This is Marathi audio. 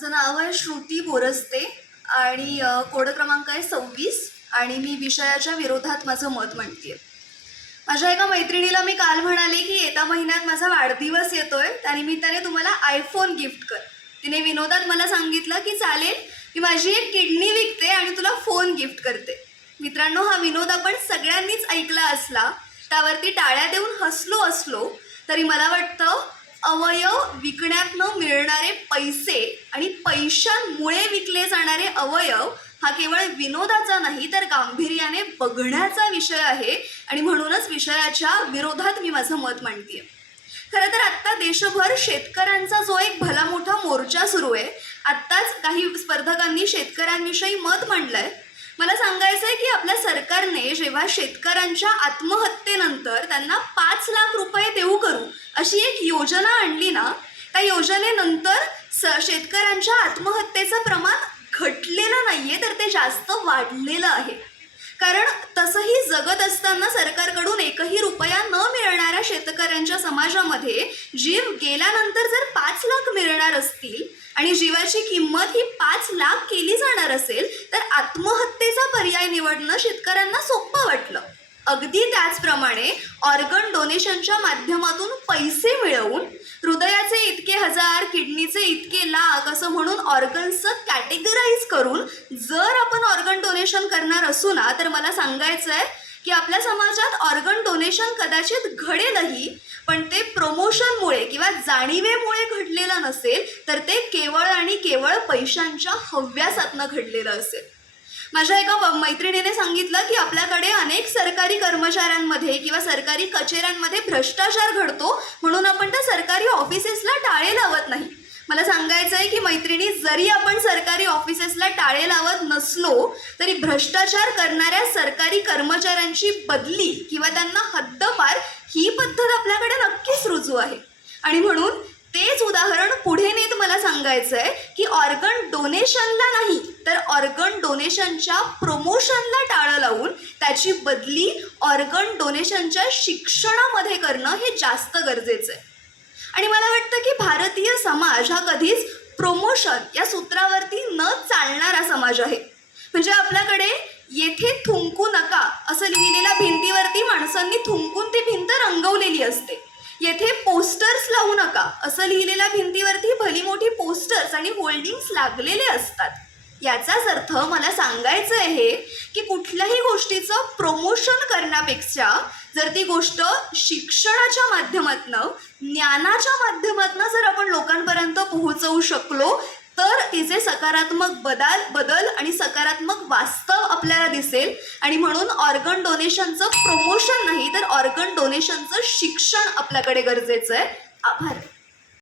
माझं नाव आहे श्रुती बोरस्ते आणि कोड क्रमांक आहे 26 आणि मी विषयाच्या विरोधात माझं मत मांडते. माझ्या एका मैत्रिणीला मी काल म्हणाले की येत्या महिन्यात माझा वाढदिवस येतोय, त्यानिमित्ताने तुम्हाला आयफोन गिफ्ट कर. तिने विनोदात मला सांगितलं की चालेल, मी माझी एक किडनी विकते आणि तुला फोन गिफ्ट करते. मित्रांनो, हा विनोद आपण सगळ्यांनीच ऐकला असला, त्यावरती टाळ्या देऊन हसलो असलो तरी मला वाटतं अवयव विकण्यातनं मिळणारे पैसे आणि पैशांमुळे विकले जाणारे अवयव हा केवळ विनोदाचा नाही तर गांभीर्याने बघण्याचा विषय आहे आणि म्हणूनच विषयाच्या विरोधात मी माझं मत मांडते. खरं तर आत्ता देशभर शेतकऱ्यांचा जो एक भला मोठा मोर्चा सुरू आहे. आत्ताच काही स्पर्धकांनी शेतकऱ्यांविषयी मत मांडलंय. मला सांगायचं आहे की आपल्या सरकारने जेव्हा शेतकऱ्यांच्या आत्महत्येनंतर त्यांना 5 लाख रुपये देऊ करू अशी एक योजना आणली ना, त्या योजनेनंतर शेतकऱ्यांच्या आत्महत्येचं प्रमाण घटलेलं नाही आहे, तर ते जास्त वाढलेलं आहे. कारण तसंही जगत असताना सरकारकडून एकही रुपया न मिळणाऱ्या शेतकऱ्यांच्या समाजामध्ये जीव गेल्यानंतर जर 5 लाख मिळणार असतील आणि जीवाची किंमत ही 5 लाख केली जाणार असेल तर आत्महत्येचा पर्याय निवडणं शेतकऱ्यांना सोपं वाटलं. अगदी त्याचप्रमाणे ऑर्गन डोनेशनच्या माध्यमातून पैसे मिळवून हृदयाचे इतके हजार, किडनीचे इतके लाख असं म्हणून ऑर्गन्सचं कॅटेगराईज करून जर आपण ऑर्गन डोनेशन करणार असू ना, तर मला सांगायचं आहे की आपल्या समाजात ऑर्गन डोनेशन कदाचित घडेलही, पण ते प्रमोशनमुळे किंवा जाणीवेमुळे घडलेलं नसेल, तर ते केवळ आणि केवळ पैशांच्या हव्यासातनं घडलेलं असेल. माझ्या एका मैत्रिणीने सांगितलं की आपल्याकडे अनेक सरकारी कर्मचाऱ्यांमध्ये किंवा सरकारी कचेऱ्यांमध्ये भ्रष्टाचार घडतो, म्हणून आपण त्या सरकारी ऑफिसेसला टाळे लावत नाही. मला सांगायचं आहे की मैत्रिणी, जरी आपण सरकारी ऑफिसेसला टाळे लावत नसलो तरी भ्रष्टाचार करणाऱ्या सरकारी कर्मचाऱ्यांची बदली किंवा त्यांना हद्दपार ही पद्धत आपल्याकडे नक्कीच रुजू आहे. आणि म्हणून तेच उदाहरण पुढे नेत मला सांगायचं आहे की ऑर्गन डोनेशनला नाही तर ऑर्गन डोनेशनच्या प्रमोशनला टाळं लावून त्याची बदली ऑर्गन डोनेशनच्या शिक्षणामध्ये करणं हे जास्त गरजेचं आहे. आणि मला वाटतं की भारतीय समाज हा कधीच प्रमोशन या सूत्रावरती न चालणारा समाज आहे. म्हणजे आपल्याकडे येथे थुंकू नका असं लिहिलेल्या भिंतीवरती माणसांनी थुंकून ती भिंत रंगवलेली असते. येथे पोस्टर्स लावू नका असं लिहिलेल्या भिंतीवरती भली मोठी पोस्टर्स आणि होल्डिंग्स लागलेले असतात. याचाच अर्थ मला सांगायचं आहे की कुठल्याही गोष्टीचं प्रमोशन करण्यापेक्षा जर ती गोष्ट शिक्षणाच्या माध्यमातनं, ज्ञानाच्या माध्यमातनं जर आपण लोकांपर्यंत पोहोचवू शकलो तर तिचे सकारात्मक बदल आणि सकारात्मक वास्तव आपल्याला दिसेल. आणि म्हणून ऑर्गन डोनेशनचं प्रमोशन नाही तर ऑर्गन डोनेशनचं शिक्षण आपल्याकडे गरजेचं आहे. आभार.